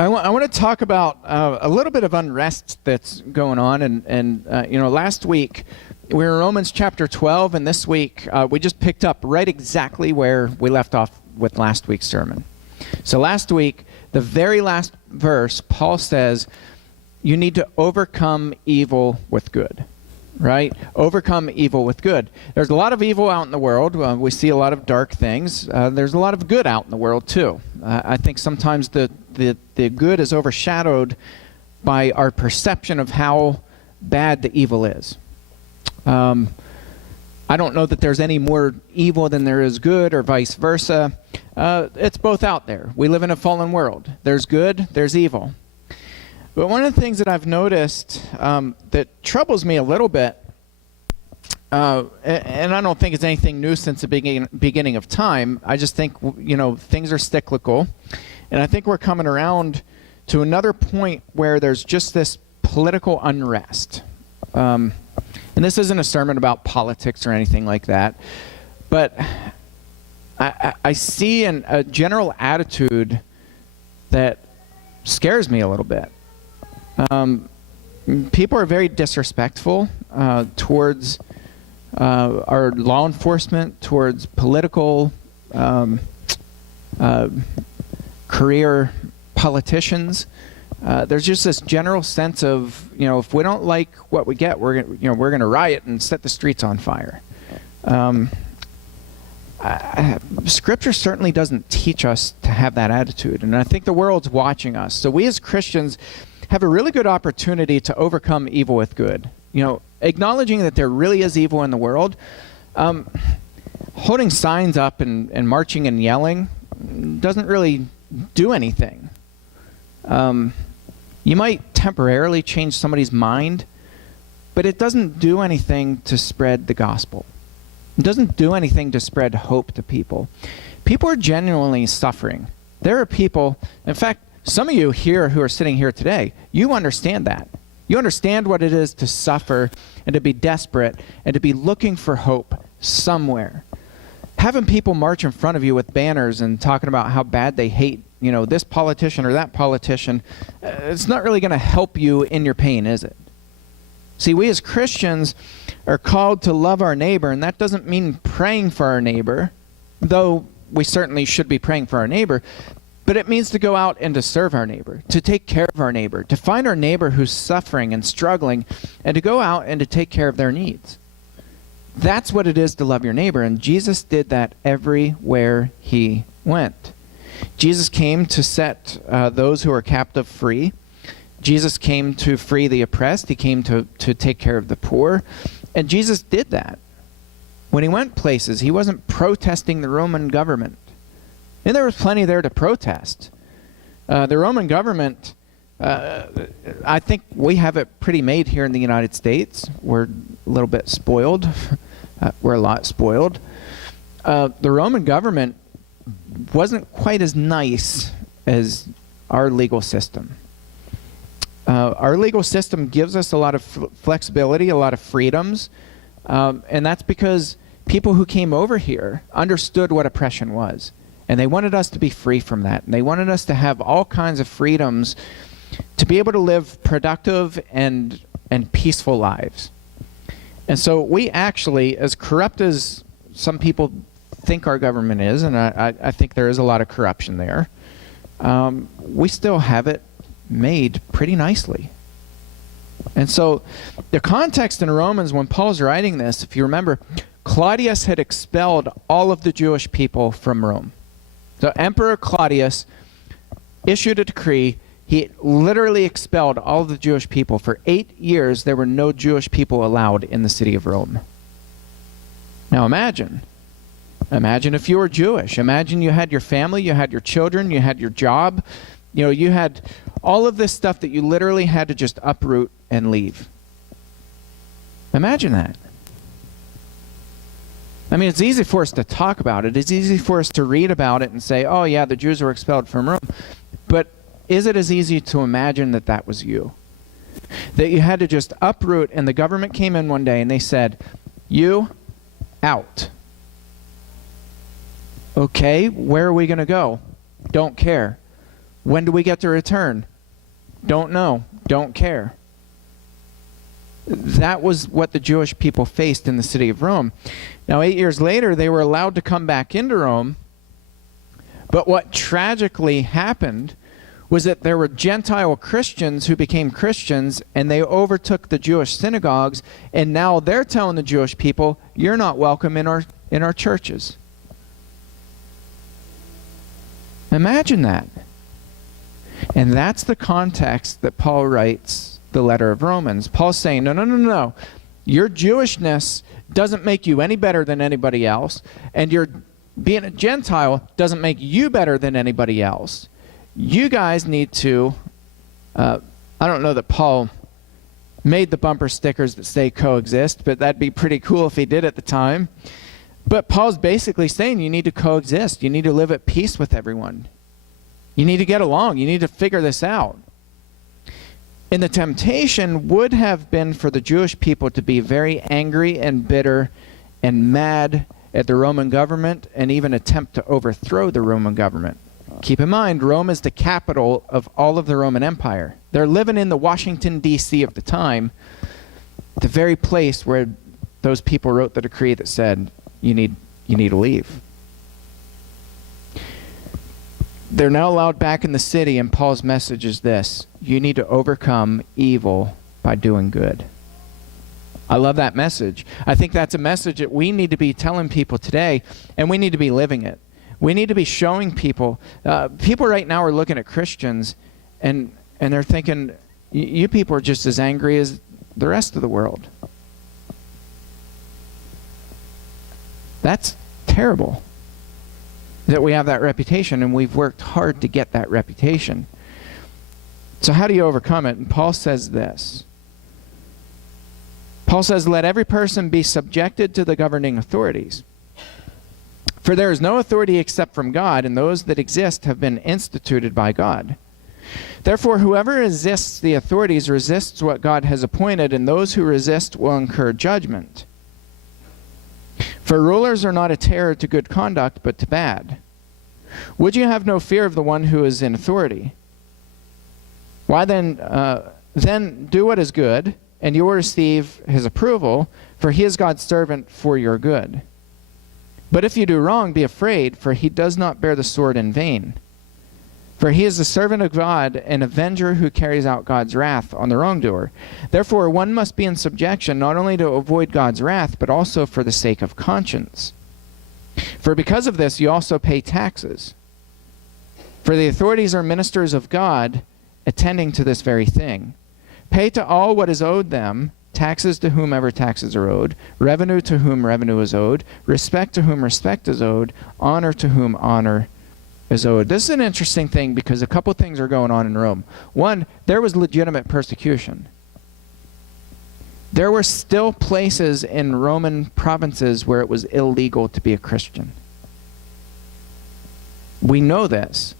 I want to talk about a little bit of unrest that's going on. And last week we were in Romans chapter 12, and this week we just picked up right exactly where we left off with last week's sermon. So last week, the very last verse, Paul says, you need to overcome evil with good, right? Overcome evil with good. There's a lot of evil out in the world. We see a lot of dark things. There's a lot of good out in the world too. I think sometimes the good is overshadowed by our perception of how bad the evil is. I don't know that there's any more evil than there is good, or vice versa. It's both out there. We live in a fallen world. There's good, there's evil. But one of the things that I've noticed that troubles me a little bit, and I don't think it's anything new since the beginning of time. I just think, things are cyclical. And I think we're coming around to another point where there's just this political unrest. And this isn't a sermon about politics or anything like that. But I see a general attitude that scares me a little bit. People are very disrespectful towards our law enforcement, towards political career politicians. There's just this general sense of, if we don't like what we get, we're going to riot and set the streets on fire. Scripture certainly doesn't teach us to have that attitude, and I think the world's watching us. So we as Christians have a really good opportunity to overcome evil with good. Acknowledging that there really is evil in the world. Holding signs up and marching and yelling doesn't really do anything. You might temporarily change somebody's mind, but it doesn't do anything to spread the gospel. It doesn't do anything to spread hope to people. People are genuinely suffering. There are people, in fact, some of you here who are sitting here today, you understand that. You understand what it is to suffer and to be desperate and to be looking for hope somewhere. Having people march in front of you with banners and talking about how bad they hate, this politician or that politician, it's not really going to help you in your pain, is it? See, we as Christians are called to love our neighbor, and that doesn't mean praying for our neighbor, though we certainly should be praying for our neighbor. But it means to go out and to serve our neighbor, to take care of our neighbor, to find our neighbor who's suffering and struggling, and to go out and to take care of their needs. That's what it is to love your neighbor, and Jesus did that everywhere he went. Jesus came to set those who are captive free. Jesus came to free the oppressed. He came to take care of the poor, and Jesus did that. When he went places, he wasn't protesting the Roman government. And there was plenty there to protest. The Roman government, I think we have it pretty made here in the United States. We're a little bit spoiled. We're a lot spoiled. The Roman government wasn't quite as nice as our legal system. Our legal system gives us a lot of flexibility, a lot of freedoms, and that's because people who came over here understood what oppression was. And they wanted us to be free from that. And they wanted us to have all kinds of freedoms to be able to live productive and peaceful lives. And so we actually, as corrupt as some people think our government is, and I think there is a lot of corruption there, we still have it made pretty nicely. And so the context in Romans when Paul's writing this, if you remember, Claudius had expelled all of the Jewish people from Rome. So Emperor Claudius issued a decree. He literally expelled all of the Jewish people. For 8 years, there were no Jewish people allowed in the city of Rome. Now imagine if you were Jewish. Imagine you had your family, you had your children, you had your job. You had all of this stuff that you literally had to just uproot and leave. Imagine that. I mean, it's easy for us to talk about it. It's easy for us to read about it and say, oh yeah, the Jews were expelled from Rome. But is it as easy to imagine that that was you? That you had to just uproot, and the government came in one day and they said, you out. Okay, where are we going to go? Don't care. When do we get to return? Don't know. Don't care. That was what the Jewish people faced in the city of Rome. Now, 8 years later, they were allowed to come back into Rome. But what tragically happened was that there were Gentile Christians who became Christians, and they overtook the Jewish synagogues, and now they're telling the Jewish people, you're not welcome in our churches. Imagine that. And that's the context that Paul writes the letter of Romans. Paul's saying, no. Your Jewishness doesn't make you any better than anybody else, and your being a Gentile doesn't make you better than anybody else. You guys need to, I don't know that Paul made the bumper stickers that say coexist, but that'd be pretty cool if he did at the time. But Paul's basically saying you need to coexist. You need to live at peace with everyone. You need to get along. You need to figure this out. And the temptation would have been for the Jewish people to be very angry and bitter and mad at the Roman government and even attempt to overthrow the Roman government. Keep in mind, Rome is the capital of all of the Roman Empire. They're living in the Washington, D.C. of the time, the very place where those people wrote the decree that said, you need to leave. They're now allowed back in the city, and Paul's message is this: you need to overcome evil by doing good. I love that message. I think that's a message that we need to be telling people today, and we need to be living it. We need to be showing people. People right now are looking at Christians, and they're thinking, you people are just as angry as the rest of the world. That's terrible that we have that reputation, and we've worked hard to get that reputation. So how do you overcome it? And Paul says this. Paul says, let every person be subjected to the governing authorities. For there is no authority except from God, and those that exist have been instituted by God. Therefore, whoever resists the authorities resists what God has appointed, and those who resist will incur judgment. For rulers are not a terror to good conduct, but to bad. Would you have no fear of the one who is in authority? Why then do what is good, and you will receive his approval, for he is God's servant for your good. But if you do wrong, be afraid, for he does not bear the sword in vain. For he is the servant of God, an avenger who carries out God's wrath on the wrongdoer. Therefore, one must be in subjection, not only to avoid God's wrath, but also for the sake of conscience. For because of this, you also pay taxes. For the authorities are ministers of God, attending to this very thing. Pay to all what is owed them, taxes to whomever taxes are owed, revenue to whom revenue is owed, respect to whom respect is owed, honor to whom honor is owed. This is an interesting thing because a couple things are going on in Rome. One, there was legitimate persecution. There were still places in Roman provinces where it was illegal to be a Christian. We know this.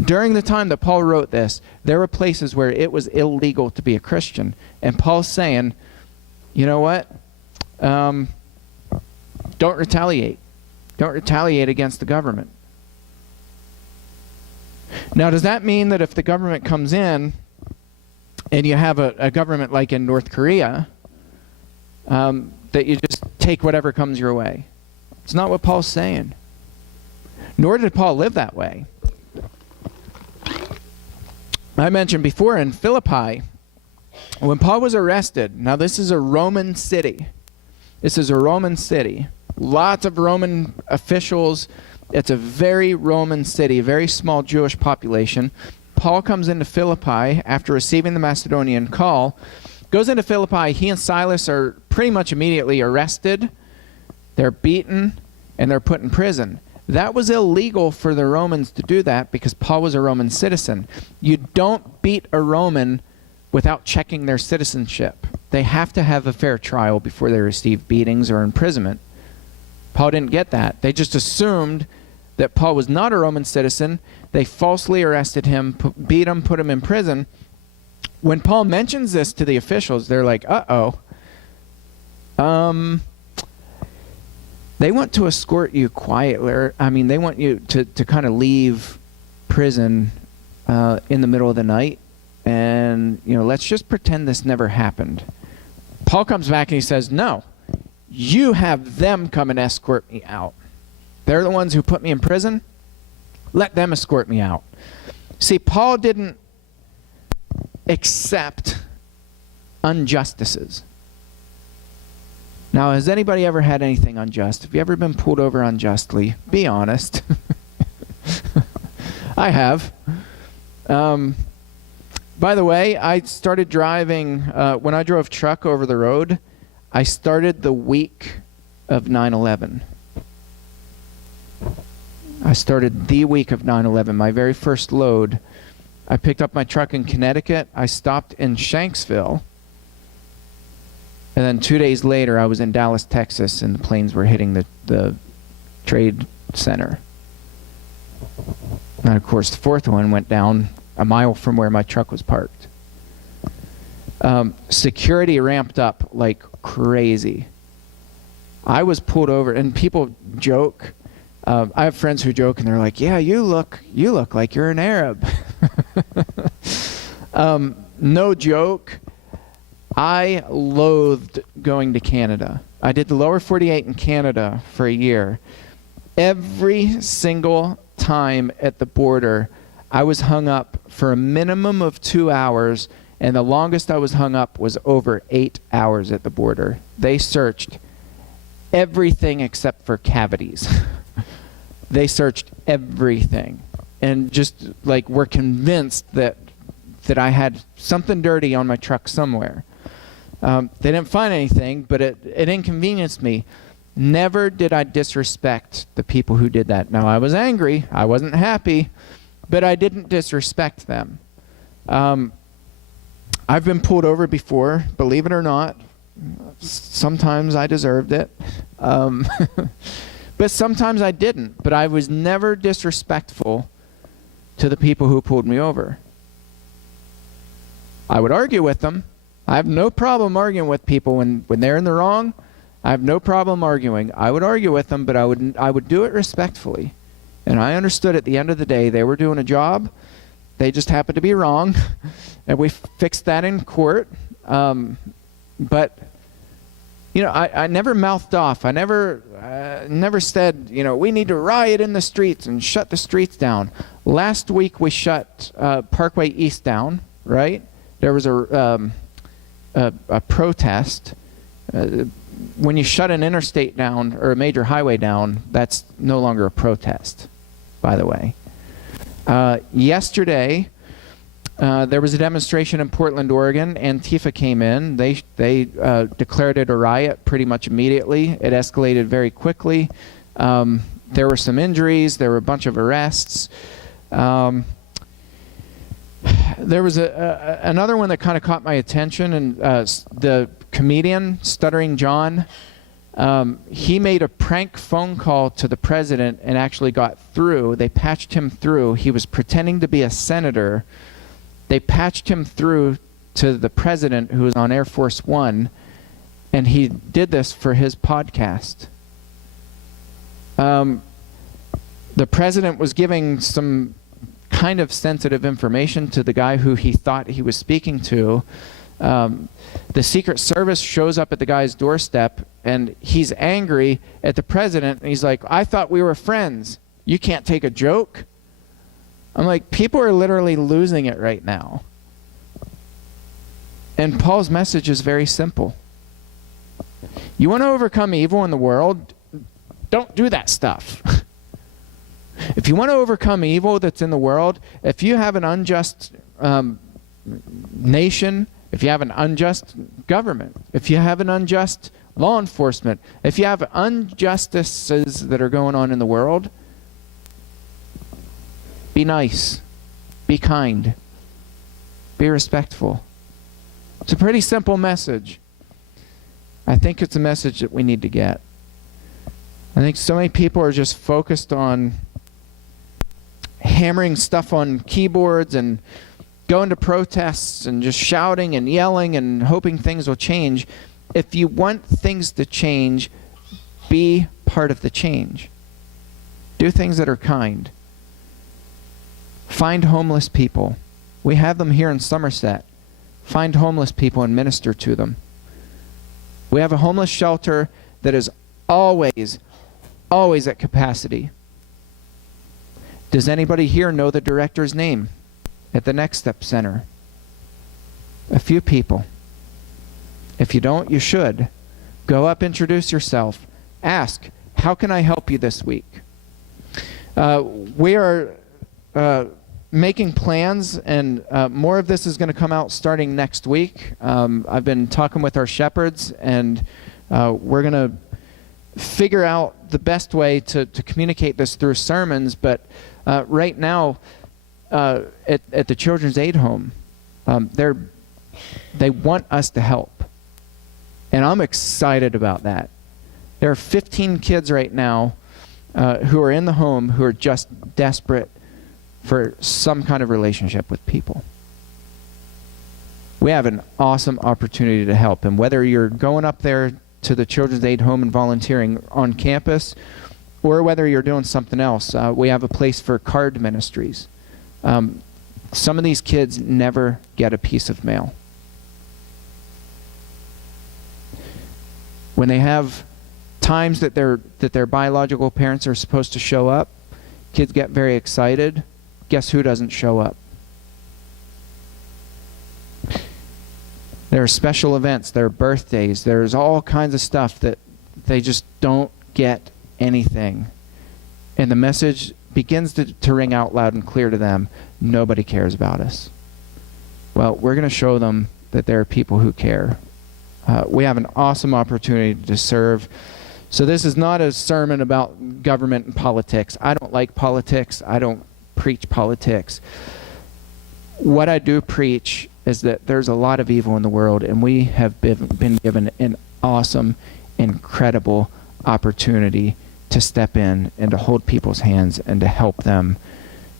During the time that Paul wrote this, there were places where it was illegal to be a Christian. And Paul's saying, you know what? Don't retaliate. Don't retaliate against the government. Now, does that mean that if the government comes in and you have a government like in North Korea, that you just take whatever comes your way? It's not what Paul's saying. Nor did Paul live that way. I mentioned before in Philippi, when Paul was arrested, now this is a Roman city. This is a Roman city. Lots of Roman officials. It's a very Roman city, a very small Jewish population. Paul comes into Philippi after receiving the Macedonian call, goes into Philippi. He and Silas are pretty much immediately arrested. They're beaten, and they're put in prison. That was illegal for the Romans to do that because Paul was a Roman citizen. You don't beat a Roman without checking their citizenship. They have to have a fair trial before they receive beatings or imprisonment. Paul didn't get that. They just assumed that Paul was not a Roman citizen. They falsely arrested him, beat him, put him in prison. When Paul mentions this to the officials, they're like, uh-oh. They want to escort you quietly. I mean, they want you to kind of leave prison in the middle of the night, and let's just pretend this never happened. Paul comes back and he says, no, you have them come and escort me out. They're the ones who put me in prison. Let them escort me out. See, Paul didn't accept injustices. Now, has anybody ever had anything unjust? Have you ever been pulled over unjustly? Be honest. I have. By the way, I started driving, when I drove truck over the road, I started the week of 9/11. I started the week of 9/11, my very first load. I picked up my truck in Connecticut. I stopped in Shanksville. And then 2 days later, I was in Dallas, Texas, and the planes were hitting the Trade Center. And of course, the fourth one went down a mile from where my truck was parked. Security ramped up like crazy. I was pulled over, and people joke. I have friends who joke, and they're like, "Yeah, you look like you're an Arab." No joke. I loathed going to Canada. I did the lower 48 in Canada for a year. Every single time at the border, I was hung up for a minimum of 2 hours, and the longest I was hung up was over 8 hours at the border. They searched everything except for cavities. They searched everything, and just like were convinced that I had something dirty on my truck somewhere. They didn't find anything, but it inconvenienced me. Never did I disrespect the people who did that. Now, I was angry. I wasn't happy, but I didn't disrespect them. I've been pulled over before, believe it or not. Sometimes I deserved it. But sometimes I didn't. But I was never disrespectful to the people who pulled me over. I would argue with them. I have no problem arguing with people when they're in the wrong. I have no problem arguing. I would argue with them, but I would do it respectfully. And I understood at the end of the day they were doing a job. They just happened to be wrong. And we fixed that in court. But I never mouthed off. I never said, we need to riot in the streets and shut the streets down. Last week we shut Parkway East down, right? There was a protest. When you shut an interstate down or a major highway down, that's no longer a protest, by the way. Yesterday, there was a demonstration in Portland, Oregon. Antifa came in. They declared it a riot pretty much immediately. It escalated very quickly. There were some injuries. There were a bunch of arrests. There was another one that kind of caught my attention, and the comedian Stuttering John, he made a prank phone call to the president and actually got through. They patched him through. He was pretending to be a senator. They patched him through to the president, who was on Air Force One, and he did this for his podcast. The president was giving some kind of sensitive information to the guy who he thought he was speaking to. The Secret Service shows up at the guy's doorstep, and he's angry at the president, and he's like, "I thought we were friends. You can't take a joke?" I'm like, people are literally losing it right now. And Paul's message is very simple. You want to overcome evil in the world? Don't do that stuff. If you want to overcome evil that's in the world, if you have an unjust nation, if you have an unjust government, if you have an unjust law enforcement, if you have injustices that are going on in the world, be nice, be kind, be respectful. It's a pretty simple message. I think it's a message that we need to get. I think so many people are just focused on hammering stuff on keyboards and going to protests and just shouting and yelling and hoping things will change. If you want things to change, be part of the change. Do things that are kind. Find homeless people. We have them here in Somerset. Find homeless people and minister to them. We have a homeless shelter that is always at capacity. Does anybody here know the director's name at the Next Step Center? A few people. If you don't, you should. Go up, introduce yourself. Ask, how can I help you this week? We are making plans, and more of this is going to come out starting next week. I've been talking with our shepherds, and we're going to figure out the best way to communicate this through sermons. But right now, at the Children's Aid Home, they want us to help. And I'm excited about that. There are 15 kids right now who are in the home who are just desperate for some kind of relationship with people. We have an awesome opportunity to help. And whether you're going up there to the Children's Aid Home and volunteering on campus, or whether you're doing something else, we have a place for card ministries. Some of these kids never get a piece of mail. When they have times that their biological parents are supposed to show up, kids get very excited. Guess who doesn't show up? There are special events, there are birthdays, there's all kinds of stuff that they just don't get anything. And the message begins to ring out loud and clear to them, nobody cares about us. Well, we're going to show them that there are people who care. We have an awesome opportunity to serve. So this is not a sermon about government and politics. I don't like politics. I don't preach politics. What I do preach is that there's a lot of evil in the world, and we have been given an awesome, incredible opportunity to step in and to hold people's hands and to help them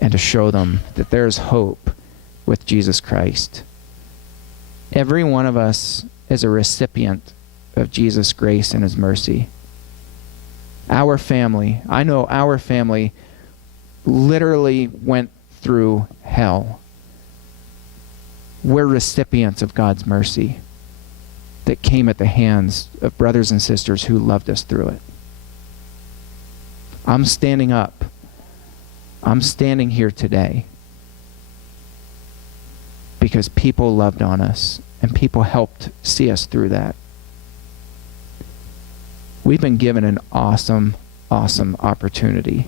and to show them that there's hope with Jesus Christ. Every one of us is a recipient of Jesus' grace and his mercy. Our family, I know our family literally went through hell. We're recipients of God's mercy that came at the hands of brothers and sisters who loved us through it. I'm standing up. I'm standing here today because people loved on us and people helped see us through that. We've been given an awesome, awesome opportunity.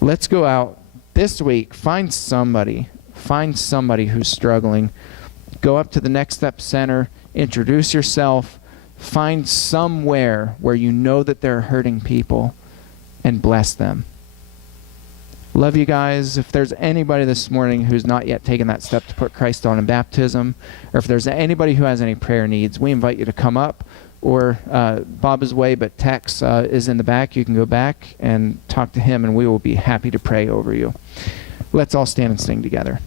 Let's go out this week, find somebody who's struggling. Go up to the Next Step Center, introduce yourself, find somewhere where you know that there are hurting people, and bless them. Love you guys. If there's anybody this morning who's not yet taken that step to put Christ on in baptism, or if there's anybody who has any prayer needs, we invite you to come up, or Bob is away, but Tex is in the back. You can go back and talk to him, and we will be happy to pray over you. Let's all stand and sing together.